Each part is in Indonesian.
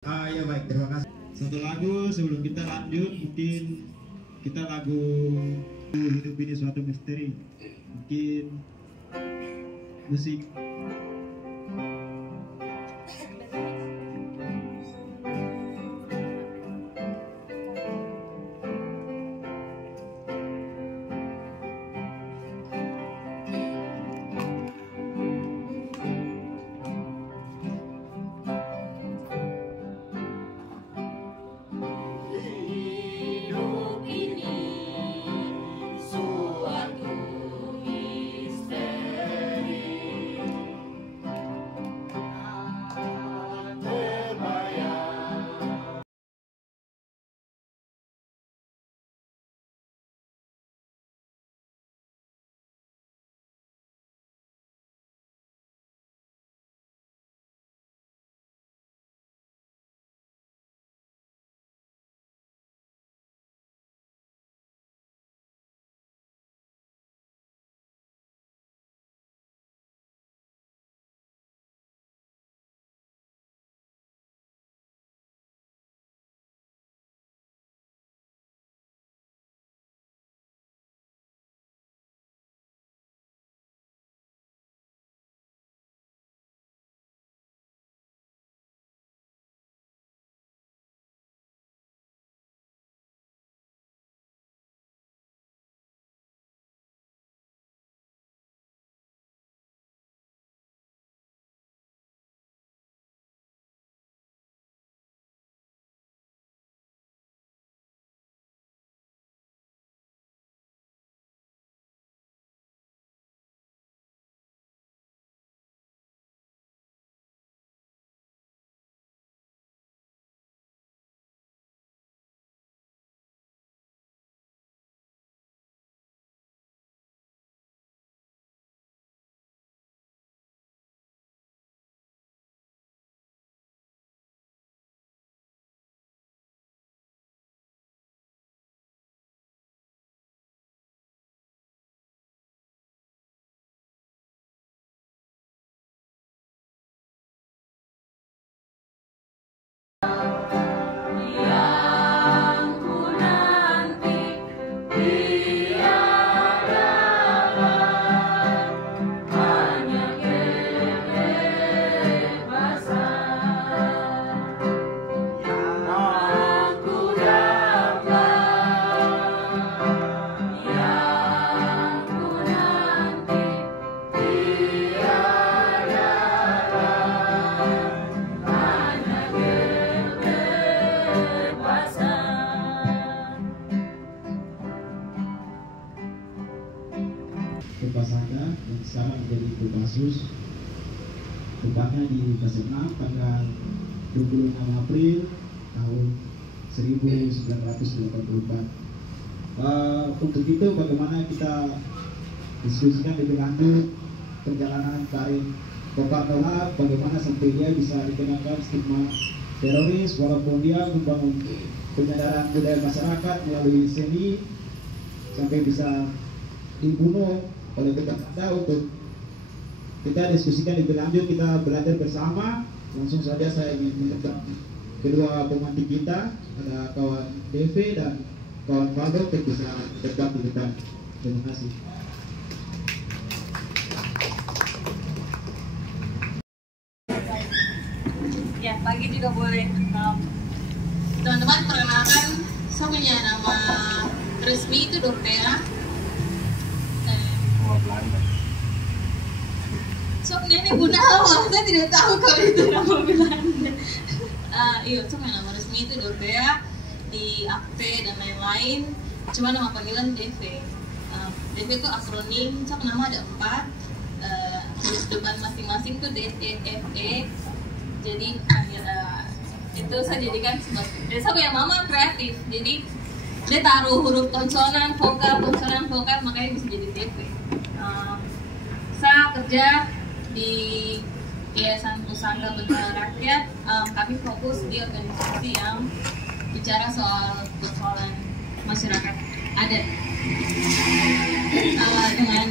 Ya baik, terima kasih. Satu lagu sebelum kita lanjut, mungkin kita lagu Hidup Ini Suatu Misteri. Mungkin musik. Kopasada yang sekarang menjadi Kopassus, tepatnya di Kasenam tanggal 26 April tahun 1984. Untuk itu bagaimana kita diskusikan lebih lanjut perjalanan karir Kopasada, bagaimana sampai dia bisa dikenakan stigma teroris walaupun dia membangun penyadaran budaya masyarakat melalui seni sampai bisa dibunuh oleh tetangga. Untuk kita diskusikan lebih lanjut, kita belajar bersama. Langsung saja saya ingin mengundang kedua pemantik kita, ada kawan DV dan kawan Valdo untuk bisa debat di depan. Terima kasih. Ya, pagi juga boleh. Teman-teman, perkenalkan, saya punya nama resmi itu Dorothea. So, nenek Bunda Hawa, saya tidak tahu kalau itu nama Belanda. Iya, so nama resmi itu Dorothea, di akte dan lain-lain. Cuma nama panggilan DV. DV itu akronim, so nama ada 4. Huruf depan masing-masing itu DEFE. Jadi itu saya jadikan sebagai. Saya punya mama kreatif, jadi dia taruh huruf konsonan, vokal, makanya bisa jadi DV. Saya kerja di Yayasan Pusaka Bentara Rakyat. Kami fokus di organisasi yang bicara soal persoalan masyarakat adat. Dengan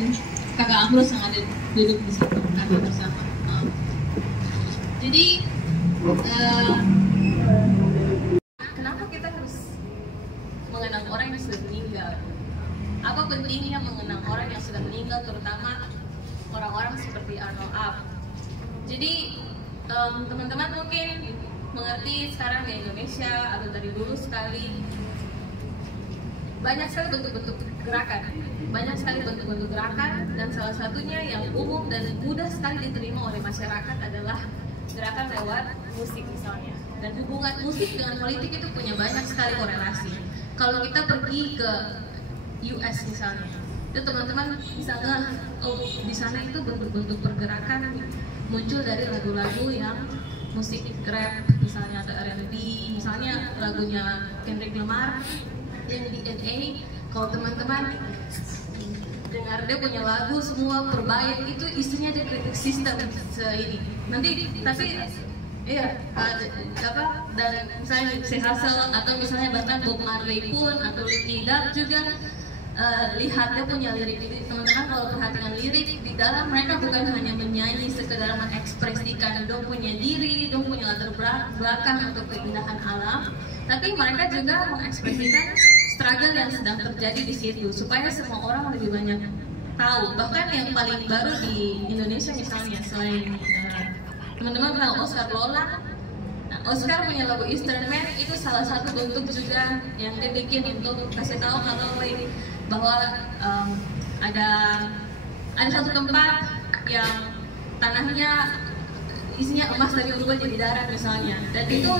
kakak Amrus yang ada duduk di situ kami bersama. Jadi pentingnya mengenang orang yang sudah meninggal, terutama orang-orang seperti Arnold Up. Jadi teman-teman mungkin mengerti sekarang di Indonesia atau dari dulu sekali banyak sekali bentuk-bentuk gerakan, dan salah satunya yang umum dan mudah sekali diterima oleh masyarakat adalah gerakan lewat musik misalnya. Dan hubungan musik dengan politik itu punya banyak sekali korelasi. Kalau kita pergi ke US misalnya, itu teman-teman bisa nggak, oh di sana itu bentuk-bentuk pergerakan muncul dari lagu-lagu yang musik rap misalnya, atau R&B misalnya, lagunya Kendrick Lamar yang di DNA. Kalau teman-teman dengar dia punya lagu semua berbait, itu isinya dia kritik sistem ini nanti. Tapi iya apa, dan misalnya si Hassel atau misalnya bahkan Bob Marley pun atau Linkin Park juga lihat dia punya lirik. Teman-teman kalau perhatikan lirik di dalam, mereka bukan hanya menyanyi sekedar mengekspresikan dong punya diri, dong punya latar belakang atau keindahan alam, tapi mereka juga mengekspresikan struggle yang sedang terjadi di situ supaya semua orang lebih banyak tahu. Bahkan yang paling baru di Indonesia misalnya, selain teman-teman kenal Oscar Lola. Nah, Oscar punya lagu Eastern Man, itu salah satu bentuk juga yang dia bikin untuk kasih tahu kalau bahwa ada satu tempat yang tanahnya isinya emas dari berubah jadi darah misalnya. Dan itu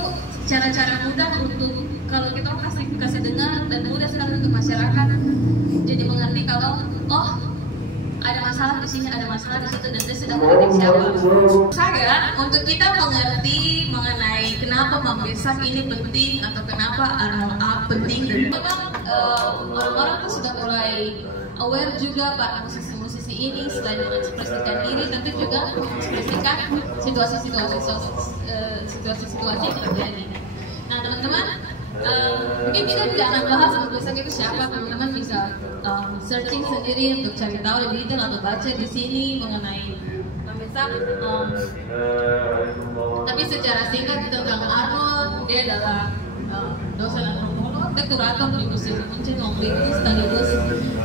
cara-cara mudah untuk kalau kita kasih dengar, dan mudah sekali untuk masyarakat jadi mengerti kalau oh ada masalah di sini, ada masalah di situ, dan dia sedang mengkritik siapa. Saya untuk kita mengerti mengenai kenapa Mambesak ini penting atau kenapa Arnold Up penting, dan memang orang-orang tuh sudah mulai aware juga para musisi-musisi ini selain mengekspresikan diri, tapi juga mengekspresikan situasi-situasi yang terjadi. Nah teman-teman, mungkin kita jangan bahas Mambesak itu siapa, teman-teman bisa searching sendiri untuk cari tahu lebih detail atau baca di sini mengenai Mambesak. Tapi secara singkat tentang Arnold, dia adalah dosen antropolog, dia kurator di Museum Munchen waktu itu, sekaligus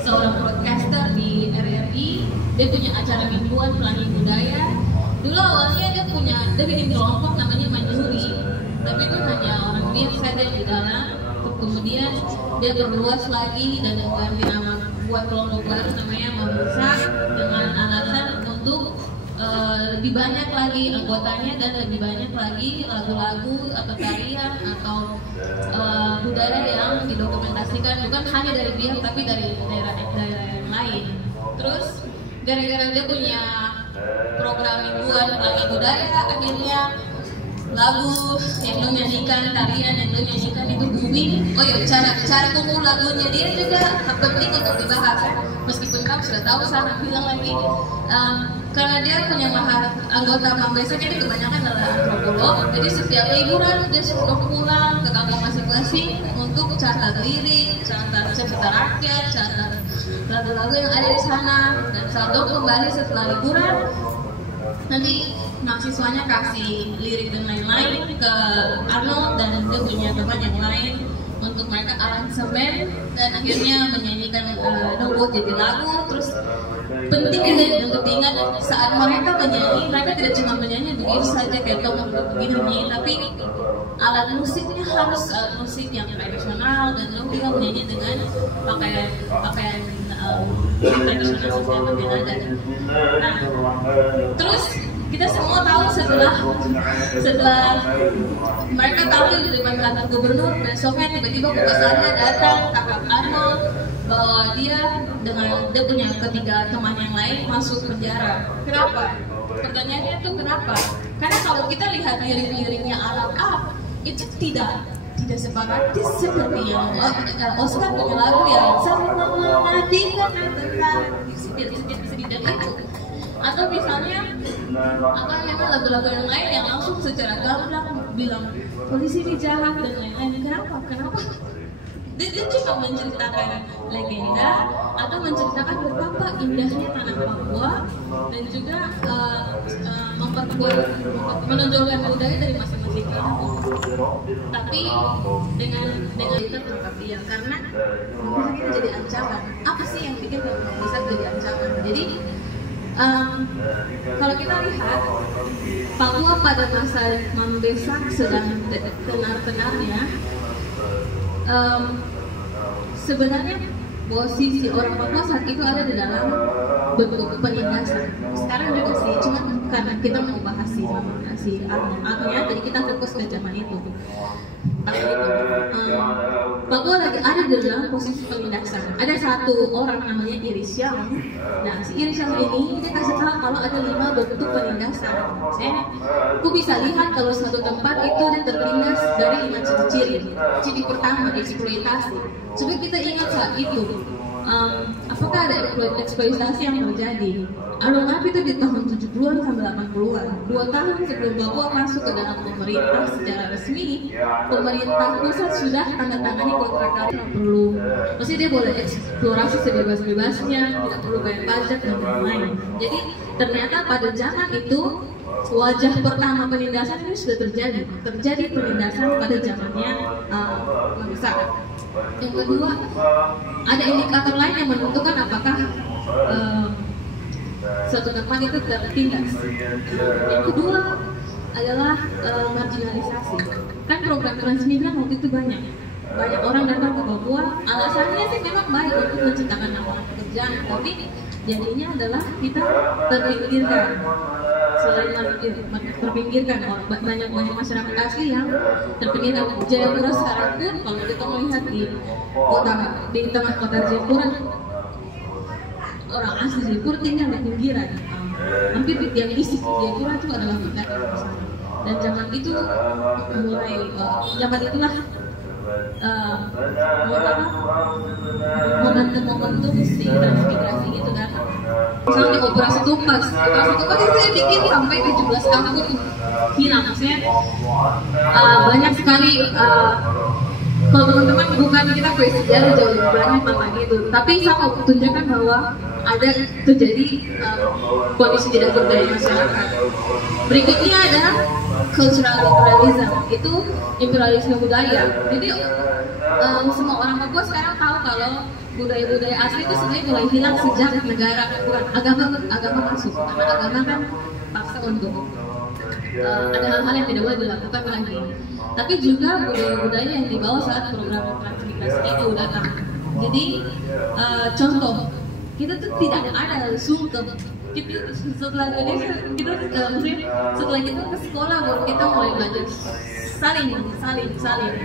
seorang broadcaster di RRI. Dia punya acara mingguan Pelangi Budaya. Dulu awalnya dia bikin kelompok namanya Manjuri, tapi itu hanya orang biak saja di dalam. Kemudian dia berluas lagi dan ganti nama, buat kelompok baru namanya Mambesak, dengan alasan untuk lebih banyak lagi anggotanya dan lebih banyak lagi lagu-lagu atau tarian atau budaya yang didokumentasikan bukan hanya dari Biak tapi dari daerah-daerah yang lain. Terus gara-gara dia punya program mingguan Pelangi Budaya, akhirnya lagu yang lo nyanyikan, tarian yang lo nyanyikan itu booming. Oh ya, cara kumpul lagunya dia juga penting untuk dibahas kan? Meskipun kamu sudah tahu, saya bilang lagi karena dia punya anggota Mambesak ini kebanyakan adalah antropolog. Jadi setiap liburan dia suruh pulang ke kampung masing-masing untuk catat lirik, catat cerita rakyat, catat lagu-lagu yang ada di sana, dan saat kembali setelah liburan nanti mahasiswanya kasih lirik dan lain-lain ke Arnold dan dia punya teman yang lain untuk mereka aransemen dan akhirnya menyanyikan buat jadi lagu. Terus penting juga untuk diingat saat mereka menyanyi, mereka tidak cuma menyanyi begitu saja kayak tong begini, tapi alat musiknya harus alat musik yang tradisional, dan lo juga menyanyi dengan pakaian tradisional sesuai dengan adat. Nah, terus kita semua tahu setelah mereka tampil di depan kantor gubernur, besoknya tiba-tiba Bukasarnya datang tangkap Arnold bahwa dia punya ketiga teman yang lain masuk penjara. Kenapa? Pertanyaannya tuh kenapa? Karena kalau kita lihat lirik-liriknya Arnold Up itu tidak separatis seperti yang Oscar punya lagu yang sama mengadikan tentang sedih itu. Atau misalnya memang lagu-lagu yang lain yang langsung secara gamblang bilang polisi ini jahat dan lain-lain. Kenapa? Dia cuma menceritakan legenda atau menceritakan betapa indahnya tanah Papua dan juga menonjolkan budaya dari masing-masing kampung. Tapi dengan itu tangkap dia karena bisa jadi ancaman. Apa sih yang bikin bisa jadi ancaman? Jadi kalau kita lihat Papua pada masa Mambesak sedang tenar-tenarnya, sebenarnya posisi orang Papua saat itu ada di dalam bentuk penindasan. Sekarang juga sih, cuma karena kita mau bahas si artinya, jadi kita fokus ke zaman itu. Papua lagi ada di dalam posisi penindasan. Ada satu orang namanya Iris Yang. Nah, si Iris Yang ini dia kasih tahu kalau ada 5 bentuk penindasan. Aku bisa lihat kalau suatu tempat itu dia tertindas dari 5 ciri-ciri. Ciri pertama eksploitasi. Coba kita ingat saat itu, apakah ada eksploitasi yang terjadi? Alun-alun itu di tahun 70-an sampai 80-an. 2 tahun sebelum Papua masuk ke dalam pemerintah secara resmi, pemerintah pusat sudah tanda-tangani kontrak karya perlu. Maksudnya dia boleh eksplorasi sebebas-bebasnya, tidak perlu bayar pajak dan lain-lain. Jadi ternyata pada zaman itu wajah pertama penindasan ini sudah terjadi penindasan pada zamannya Mambesak. Yang kedua, ada indikator lain yang menentukan apakah suatu tempat itu tertindas. Yang kedua adalah marginalisasi. Kan program transmigran waktu itu banyak orang datang ke Papua. Alasannya sih memang baik untuk menciptakan lapangan pekerjaan, tapi jadinya adalah kita terpinggirkan. Selain terpinggirkan, banyak masyarakat asli yang terpinggirkan. Jayapura sekarang pun kalau kita melihat di tengah kota Jayapura, orang asli Jayapura tinggal di pinggiran. Hampir yang isi Jayapura itu adalah hutan. Dan zaman itu zaman itulah momentum si transmigrasi itu kan. Misalnya operasi Tumpas itu saya bikin sampai 17 kampung hilang. Maksudnya banyak sekali. Kalau teman-teman bukan kita kuis sejarah jauh lebih banyak tentang itu, tapi saya mau tunjukkan bahwa ada terjadi kondisi tidak berdaya masyarakat. Berikutnya ada cultural imperialism, itu imperialisme budaya. Jadi semua orang Papua sekarang tahu kalau budaya-budaya asli itu sebenarnya mulai hilang sejak negara, bukan agama masuk, karena agama kan paksa untuk ada hal-hal yang tidak boleh dilakukan lagi. Tapi juga budaya-budaya yang dibawa saat program transmigrasi itu datang. Jadi contoh, kita tuh tidak ada sungkem. Setelah kita ke sekolah baru kita mulai belajar saling.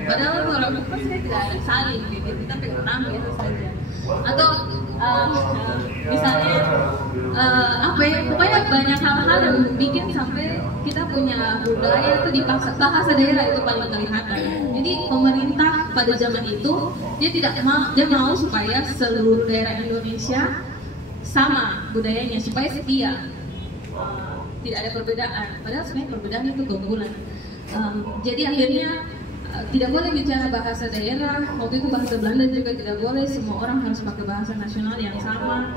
Padahal orang Papua saya tidak ada saling, gitu. Kita pengen nama itu saja. Atau misalnya pokoknya banyak hal-hal yang bikin sampai kita punya budaya itu dipaksa. Bahasa daerah itu paling kelihatan. Jadi pemerintah pada zaman itu dia mau supaya seluruh daerah Indonesia sama budayanya supaya setia, tidak ada perbedaan. Padahal sebenarnya perbedaan itu keunggulan. Jadi akhirnya tidak boleh bicara bahasa daerah. Waktu itu bahasa Belanda juga tidak boleh. Semua orang harus pakai bahasa nasional yang sama.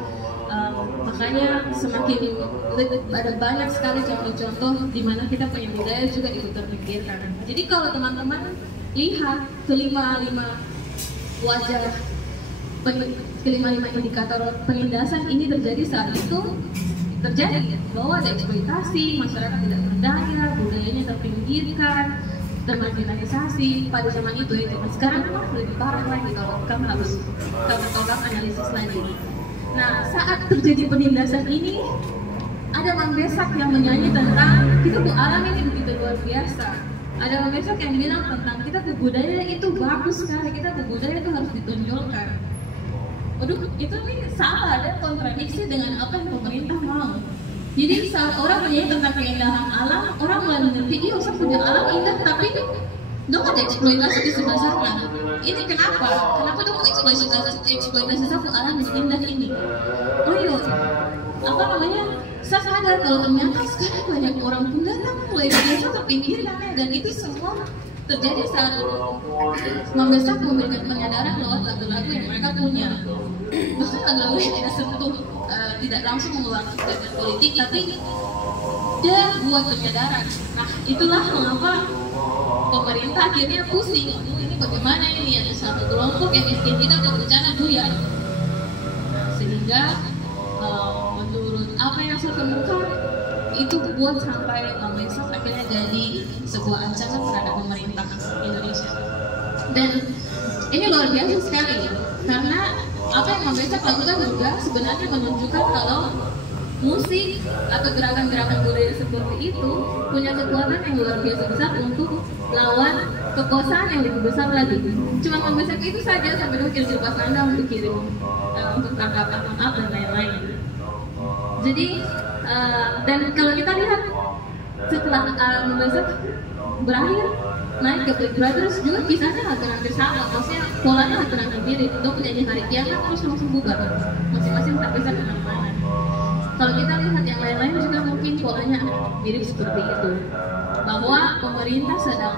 Makanya semakin ada banyak sekali contoh-contoh di mana kita punya budaya juga ikut terpinggirkan. Jadi kalau teman-teman lihat kelima indikator penindasan ini terjadi saat itu bahwa ada eksploitasi, masyarakat tidak berdaya, budayanya terpinggirkan, termarginalisasi pada zaman itu ya. Sekarang kan lebih parah lagi kalau kamu harus analisis lagi. Nah, saat terjadi penindasan ini ada Mambesak yang menyanyi tentang kita tuh alam ini begitu luar biasa. Ada Mambesak yang bilang tentang kita tuh budaya itu bagus sekali, kita tuh budaya itu harus ditonjolkan. Waduh, itu nih salah, ada kontradiksi dengan apa yang pemerintah mau. Jadi saat orang menyanyi tentang keindahan alam, orang mulai mengerti, iya usah punya alam indah, tapi dong ada eksploitasi di sebelah sana. Ini kenapa? Kenapa dong eksploitasi satu alam yang indah ini? Oh iya, apa namanya? Saya sadar kalau ternyata sekarang banyak orang pun datang mulai biasa terpinggirkan, dan itu semua terjadi saat Membesak memberikan penyadaran lewat lagu-lagu yang mereka punya. Bahkan lagu-lagu yang tidak sentuh, tidak langsung mengeluarkan statement politik, tapi dia buat penyadaran. Nah, itulah mengapa pemerintah akhirnya pusing. Ini bagaimana ini ada satu kelompok yang bikin kita berencana buyar. Sehingga menurut apa yang saya temukan, itu buat sampai Membesak akhirnya jadi sebuah ancaman terhadap pemerintah Indonesia. Dan ini luar biasa sekali, karena apa yang Membesak lakukan juga sebenarnya menunjukkan kalau musik atau gerakan-gerakan budaya seperti itu punya kekuatan yang luar biasa besar untuk lawan kekuasaan yang lebih besar lagi. Cuma Membesak itu saja sampai kirim propaganda untuk kirim untuk tangkapan maaf dan lain-lain. Jadi dan kalau kita lihat setelah Membesak berakhir naik ke Black Brothers juga kisahnya hampir sama, maksudnya polanya hampir mirip. Untuk penyanyi hari kiamat terus langsung bubar, masing-masing terpisah kemana-mana. Kalau kita lihat yang lain-lain juga mungkin polanya mirip seperti itu, bahwa pemerintah sedang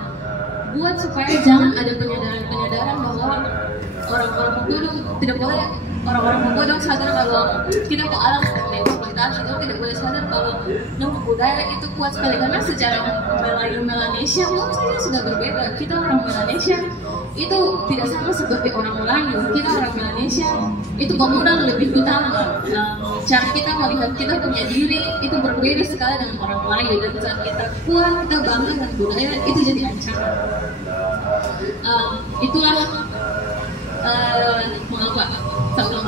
buat supaya jangan ada penyadaran bahwa orang-orang bodoh tidak boleh, orang-orang bodoh sadar kalau kita kok alam sedang dieksploitasi, itu tidak boleh sadar kalau nama budaya itu kuat sekali, karena secara Melanesia menurut saya sudah berbeda. Kita orang Melanesia itu tidak sama seperti orang Melayu. Kita orang Melanesia itu komunal lebih utama. Cara kita melihat kita punya diri itu berbeda sekali dengan orang Melayu, dan saat kita kuat, kita bangga dengan budaya, itu jadi ancaman. Itulah mengapa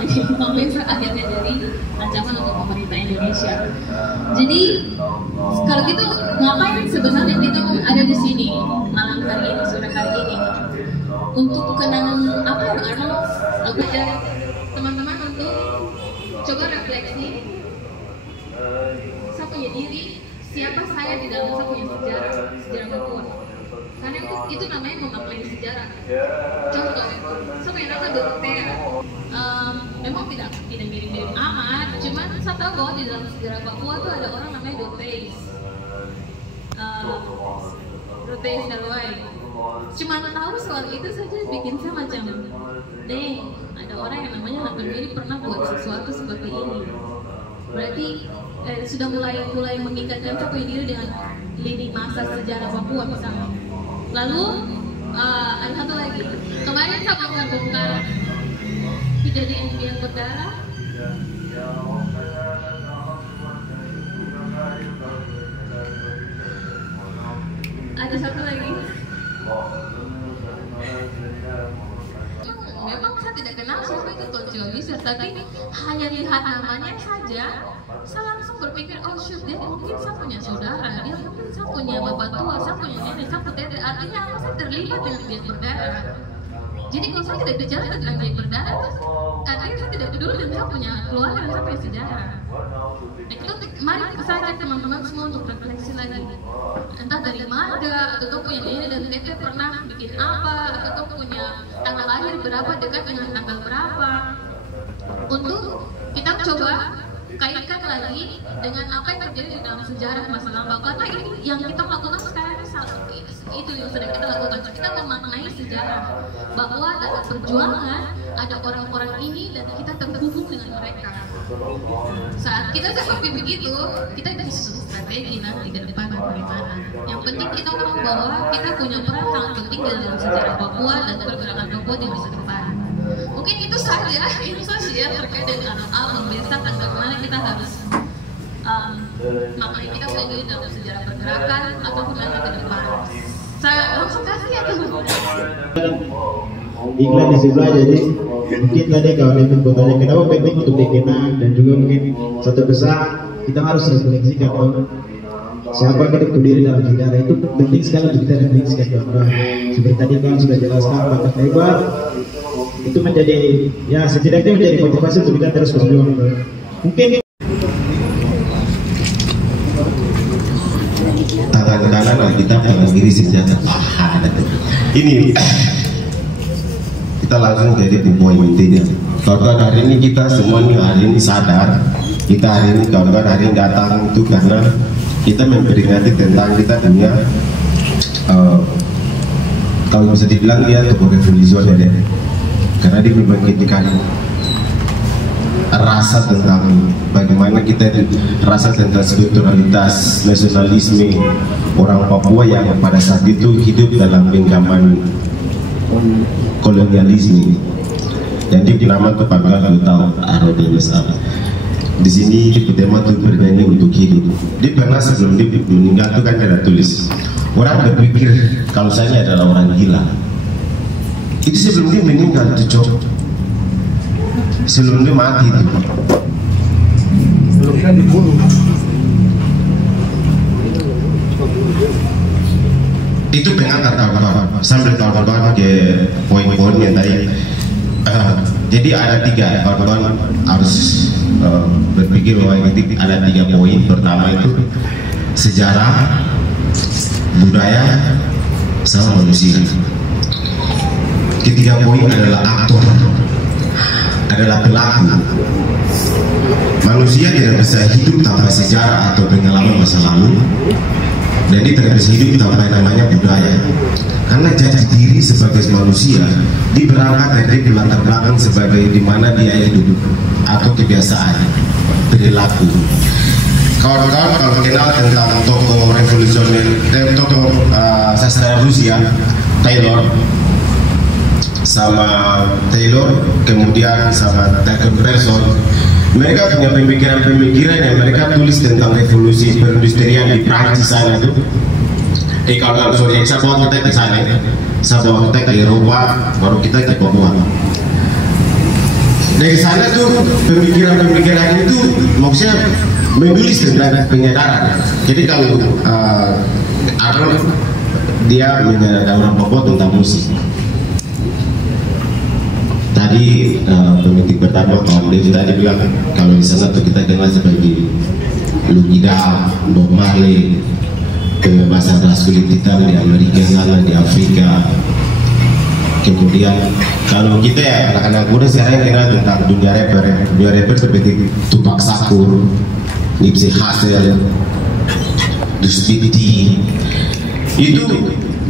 Membesak akhirnya jadi ancaman untuk pemerintah Indonesia. Jadi kalau gitu ngapain sebenarnya kita ada di sini malam hari ini, sore hari ini, untuk kenangan apa yang Arnold aku ajak teman-teman untuk coba refleksi. Saya punya diri, siapa saya di dalam saya punya sejarah Papua. Karena itu namanya memaknai sejarah. Contoh, saya punya nama Dorothea. Memang tidak mirip-mirip amat, cuman saya tahu bahwa di dalam sejarah Papua tuh ada orang namanya Dorotheus. Dorotheus Dalwai. Cuma tahu soal itu saja bikin saya macam, deng, ada orang yang namanya hampir mirip pernah buat sesuatu seperti ini. Berarti sudah mulai mengikatkan saya punya diri dengan lini masa sejarah Papua misalnya. Lalu ada satu lagi, kemarin saya membongkar kejadian yang berdarah. Ada satu lagi. Memang saya tidak kenal siapa itu Toncio Wisir, tapi hanya lihat namanya saja, saya langsung berpikir, oh shoot, dia mungkin saya punya saudara, dia mungkin saya punya bapak tua, saya punya nenek, saya punya dede. Artinya apa? Saya terlibat dengan dia berdarah. Jadi kalau saya tidak bicara tentang dia berdarah, artinya saya tidak peduli dan saya punya keluarga dan saya punya sejarah. Itu mari saya ajak teman-teman semua untuk refleksi lagi. Entah dari mana, atau tuh punya nenek dan tete pernah bikin apa, atau tuh punya tanggal lahir berapa dekat dengan tanggal berapa. Untuk kita coba kaitkan lagi dengan apa yang terjadi di dalam sejarah masa lampau. Karena ini yang kita lakukan sekarang itu yang sedang kita lakukan. Kita memaknai sejarah bahwa dalam perjuangan ada orang-orang ini dan kita terhubung dengan mereka. Saat kita seperti begitu, kita bisa strategi nanti ke depan bagaimana. Yang penting kita tahu bahwa kita punya peran sangat penting dalam sejarah Papua dan pergerakan Papua di masa depan. Mungkin itu saja, itu saja terkait dengan Membesak dan bagaimana kita harus maknai kita sendiri dalam sejarah pergerakan ataupun nanti ke depan. Saya langsung kasih ya teman-teman. Iklan di sebelah, jadi mungkin tadi kalau David bertanya kenapa penting untuk dikenang, dan juga mungkin satu besar kita harus refleksikan siapa kita berdiri dalam sejarah, itu penting sekali untuk kita refleksikan bahwa seperti tadi kan sudah jelaskan Pak Hebat, itu menjadi ya setidaknya menjadi motivasi untuk kita terus berjuang. Mungkin tangan kanan kita tangan kiri sejajar. Ini kita langsung dari poin intinya. Kawan-kawan hari ini kita semua nih hari ini sadar, kita hari ini kawan-kawan hari ini datang itu karena kita memperingati tentang kita punya kalau bisa dibilang dia tokoh revolusioner ya, karena dia membangkitkan rasa tentang bagaimana kita rasa tentang spiritualitas nasionalisme orang Papua yang pada saat itu hidup dalam genggaman kolonialisme. Dan dia nama tuh panggilan kalau tahu Arodemes apa. Di sini di tema tuh bernyanyi untuk hidup. Dia pernah sebelum dia meninggal tuh kan ada tulis, orang berpikir kalau saya adalah orang gila. Itu sebelum dia meninggal tuh cok, sebelum dia mati tuh. Belum kan dibunuh. Itu pengantar kawan-kawan sambil kawan-kawan ke poin-poinnya tadi. Jadi ada 3, kawan-kawan harus berpikir bahwa ini ada 3 poin. Pertama itu sejarah, budaya, sama manusia. Ketiga poin adalah aktor, adalah pelaku. Manusia tidak bisa hidup tanpa sejarah atau pengalaman masa lalu, dan dia tidak bisa hidup tanpa yang namanya budaya. Karena jati diri sebagai manusia berangkat dari latar belakang sebagai di mana dia hidup atau kebiasaan perilaku. Kawan-kawan kalau kenal tentang tokoh revolusioner, tokoh sastra Rusia, Taylor, kemudian sama Tucker Carlson, mereka punya pemikiran-pemikiran yang mereka tulis tentang revolusi perindustrian di Prancis sana tuh. Kalau saya bawa kita ke sana, saya bawa kita ke Eropa, baru kita ke Papua. Dari sana tuh pemikiran-pemikiran itu maksudnya menulis tentang penyadaran. Jadi kalau Arnold dia menyadari orang Papua tentang musik. Tadi pemimpin pertama kaum Devi tadi bilang kalau di sana tuh kita kenal sebagai Lugida, Bob Marley, kebebasan ras kulit hitam di Amerika sana, di Afrika. Kemudian kalau kita ya anak-anak muda sekarang kenal tentang dunia rapper seperti Tupac Shakur, Nipsey Hussle, Dus Diddy. Itu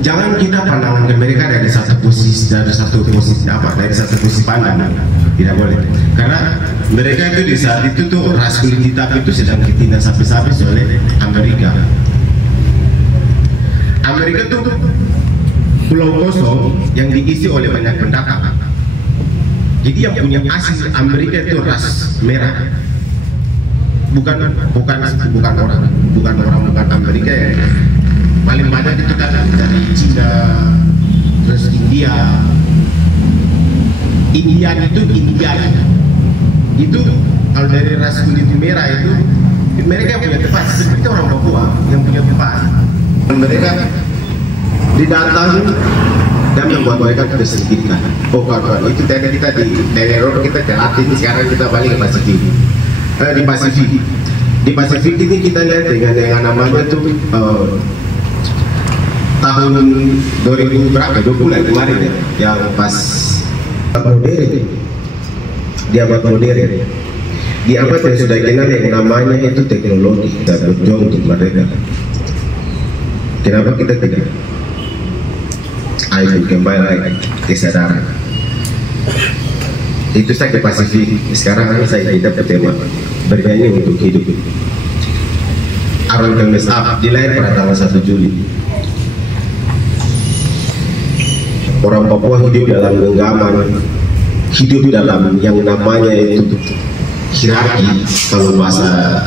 jangan kita pandang mereka dari satu posisi pandang, tidak boleh. Karena mereka itu di saat itu tuh ras kulit hitam itu sedang ditindas habis-habis oleh Amerika. Amerika tuh pulau kosong yang diisi oleh banyak pendatang. Jadi yang punya asli Amerika itu ras merah, bukan orang Amerika yang paling banyak itu kan dari Cina, terus India itu kalau dari ras kulit merah itu mereka yang punya tempat seperti orang Papua yang punya tempat. Mereka didatang dan membuat mereka tersingkirkan. Kawan-kawan, itu tadi kita di Eropa kita jelatin, sekarang kita balik ke Pasifik. Di Pasifik ini kita lihat dengan yang namanya tuh tahun 2000 berapa? 20 kemarin ya, yang pas di abad modern. Di abad yang sudah kenal yang namanya itu teknologi dan berjuang untuk mereka. Kenapa kita tidak? Ayo kembali lagi kesadaran. Itu saya ke Pasifik. Sekarang saya hidup tema bernyanyi untuk hidup. Arodemes Up dilahir pada tanggal 1 Juli. Orang Papua hidup dalam genggaman, hidup dalam yang namanya itu hierarki. Kalau bahasa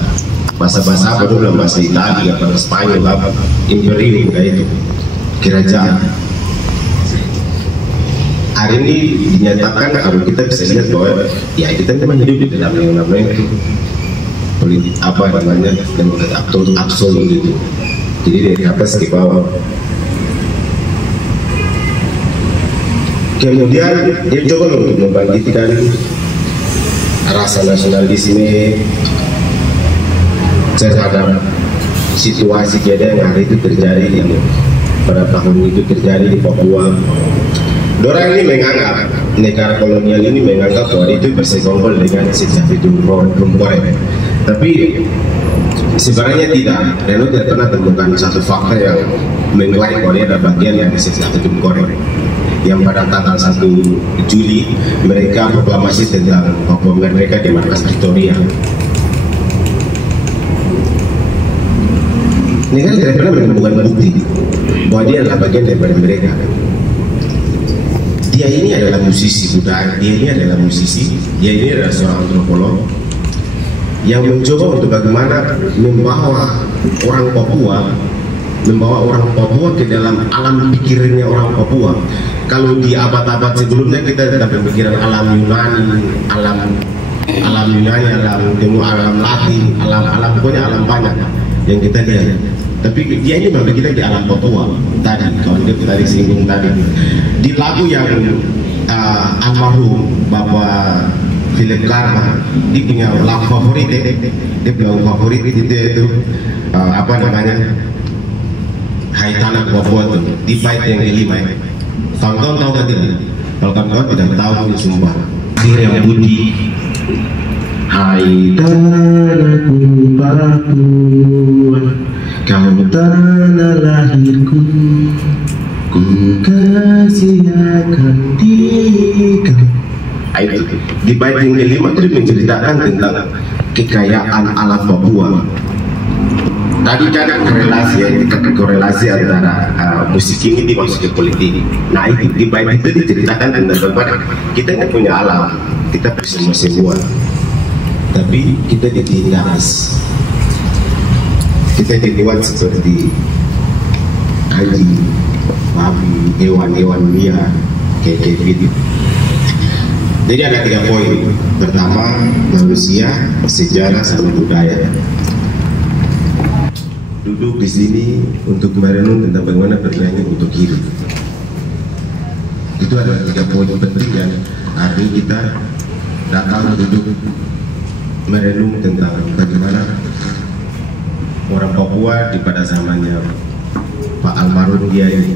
apa dulu, bahasa Italia, bahasa Spanyol, imperium kayak itu, kerajaan. Hari ini dinyatakan kalau kita bisa lihat bahwa ya kita memang hidup di dalam yang namanya itu politik apa namanya demokrasi absolut gitu. Jadi dari atas ke bawah. Kemudian dia coba untuk membangkitkan rasa nasionalisme terhadap situasi kejadian yang hari itu terjadi, yang pada tahun itu terjadi di Papua. Dorang ini menganggap negara kolonial ini menganggap bahwa itu bersekongkol dengan sejak itu perempuan. Tapi Sebenarnya tidak, Reno tidak pernah temukan satu fakta yang mengklaim Korea adalah bagian dari sejarah Tim Korea. Yang pada tanggal 1 Juli mereka proklamasi tentang bahwa mereka di markas Pretoria. Ini kan tidak pernah menemukan bukti bahwa dia adalah bagian daripada mereka. Dia ini adalah musisi budaya, dia ini adalah musisi, dia ini adalah seorang antropolog yang mencoba untuk bagaimana membawa orang Papua ke dalam alam pikirannya orang Papua. Kalau di abad-abad sebelumnya kita dapat pikiran alam Yunani, alam Latin, alam pokoknya alam banyak yang kita lihat. Tapi dia ini memang kita di alam Papua tadi, kalau dia tadi singgung tadi di lagu yang almarhum Bapak Philip Karma, dia punya lagu favorit, dia punya lagu favorit itu apa namanya, Hai Tanah Papua tuh, di bait yang kelima. Kawan-kawan tahu kan tidak? Kalau kawan-kawan tidak tahu ini sumpah. Akhir yang budi, Hai tanahku Papua, kau tanah lahirku, ku kasih akan tiga. Itu di bait yang kelima itu menceritakan tentang kekayaan alam Papua. Tadi kan korelasi antara musik ini dimasuk ke politik. Nah itu di bait itu diceritakan tentang bagaimana kita ini punya alam, kita bersama semua, tapi kita ditindas, kita dibuat seperti anjing, babi, hewan-hewan liar kayak gitu. Jadi ada 3 poin. Pertama, manusia, sejarah, sama budaya. Duduk di sini untuk merenung tentang bagaimana perjuangan untuk hidup. Itu adalah 3 poin penting yang hari ini kita datang duduk merenung tentang bagaimana orang Papua di pada zamannya Pak almarhum dia ini